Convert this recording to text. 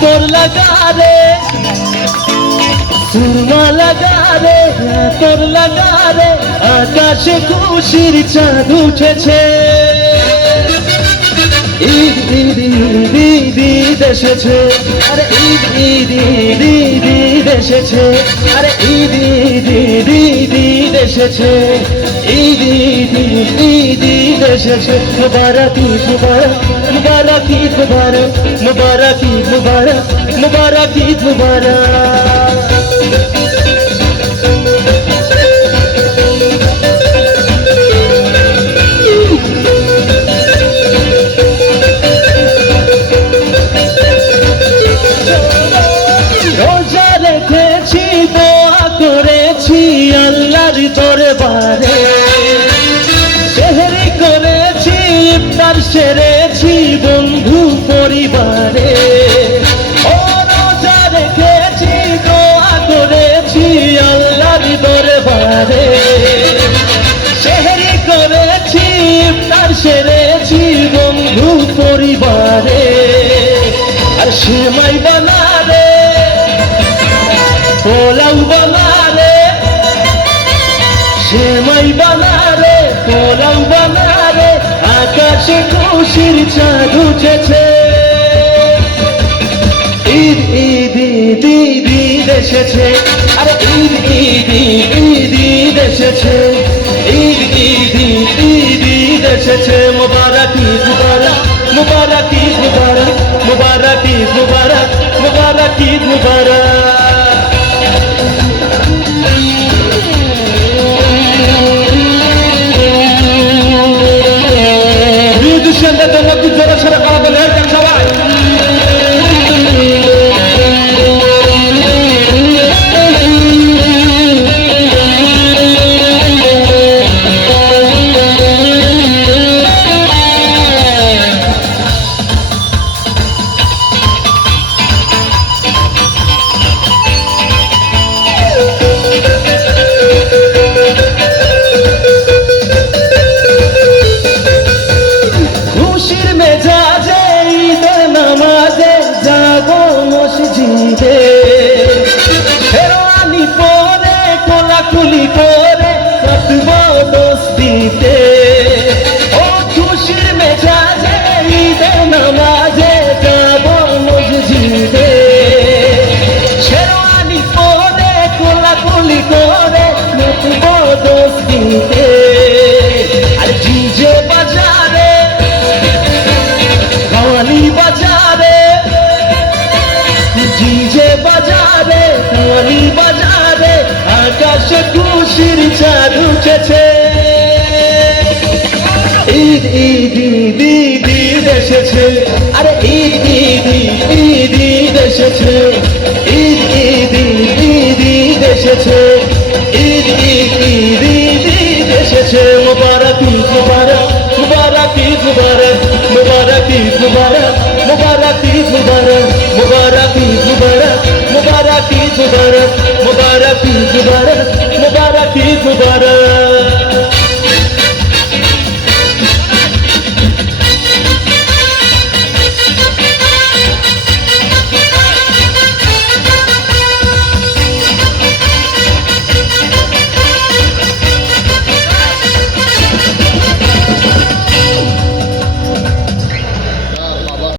তোর লাগা রে সুরমা লাগা রে তোর লাগা রে আকাশে খুশির চাঁদ উঠেছে ঈদ ঈদ ঈদ ঈদ ঈদ এসেছে আরে ঈদ ঈদ ঈদ ঈদ ঈদ এসেছে আরে ঈদ ঈদ ঈদ ঈদ ঈদ এসেছে ঈদ ঈদ ঈদ ঈদ ঈদ এসেছে মুবারক ঈদ মুবারক মুবারক ঈদ মুবারক মুবারক ঈদ মুবারক মুবারক ঈদ মুবারক আল্লাহর দরবারে সেহরি করেছি ইফতার সেরেছি বন্ধু পরিবারে ও রোজা রেখেছি দোয়া করেছি আল্লাহর দরবারে সেহরি করেছি ইফতার সেরেছি বন্ধু পরিবারে আর সেমাই বানারে পোলাও বানারে সেমাই বানারে পোলাও বানারে আকাশে খুশির চাঁদ উঠেছে ঈদ ঈদ ঈদ ঈদ ঈদ এসেছে আরে ঈদ ঈদ ঈদ ঈদ ঈদ এসেছে ঈদ ঈদ ঈদ ঈদ ঈদ এসেছে মুবারক ঈদ মুবারক মুবারক ঈদ মুবারক মুবারক ঈদ মুবারক মুবারক ঈদ মুবারক Siéntate, no te llores, se acaba de leer, chaval. মেজাজে ঈদের নামাজে যাবো মসজিদে শেরওয়ানি পরে কোলাকুলি করে কাটবো দোস্তিতে ও খুশির মেজাজে ঈদের নামাজে যাবো মসজিদে শেরওয়ানি পরে কোলাকুলি করে কাটবো দোস্তিতে আর ডিজে বাজারে কাওয়ালি বাজারে ডিজে বাজারে কাওয়ালি বাজারে আকাশে খুশির চাঁদ উঠেছে ঈদ ঈদ ঈদ ঈদ ঈদ এসেছে আরে ঈদ ঈদ ঈদ ঈদ ঈদ এসেছে ঈদ ঈদ ঈদ ঈদ ঈদ এসেছে ঈদ ঈদ ঈদ ঈদ ঈদ এসেছে মুবারক ঈদ মুবারক মুবারক ঈদ মুবারক মুবারক ঈদ মুবারক মুবারক ঈদ মুবারক মুবারক ঈদ মুবারক মুবারক ঈদ মুবারক মুবারক ঈদ মুবারক মুবারক ঈদ মুবারক